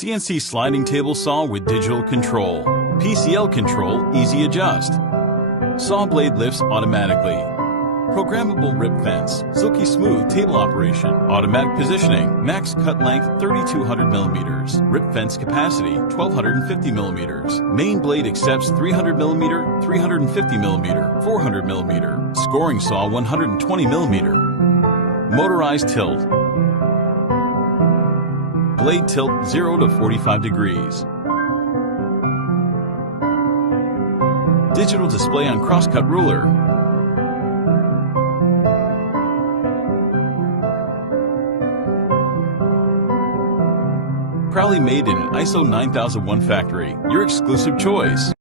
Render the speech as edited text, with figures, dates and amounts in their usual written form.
CNC sliding table saw with digital control. PCL control, easy adjust. Saw blade lifts automatically. Programmable rip fence, silky smooth table operation, automatic positioning, max cut length 3200 millimeters, rip fence capacity 1250 millimeters. Main blade accepts 300 millimeter, 350 millimeter, 400 millimeter. Scoring saw 120 millimeter. Motorized tilt. Blade tilt 0 to 45 degrees. Digital display on crosscut ruler. Proudly made in an ISO 9001 factory, your exclusive choice.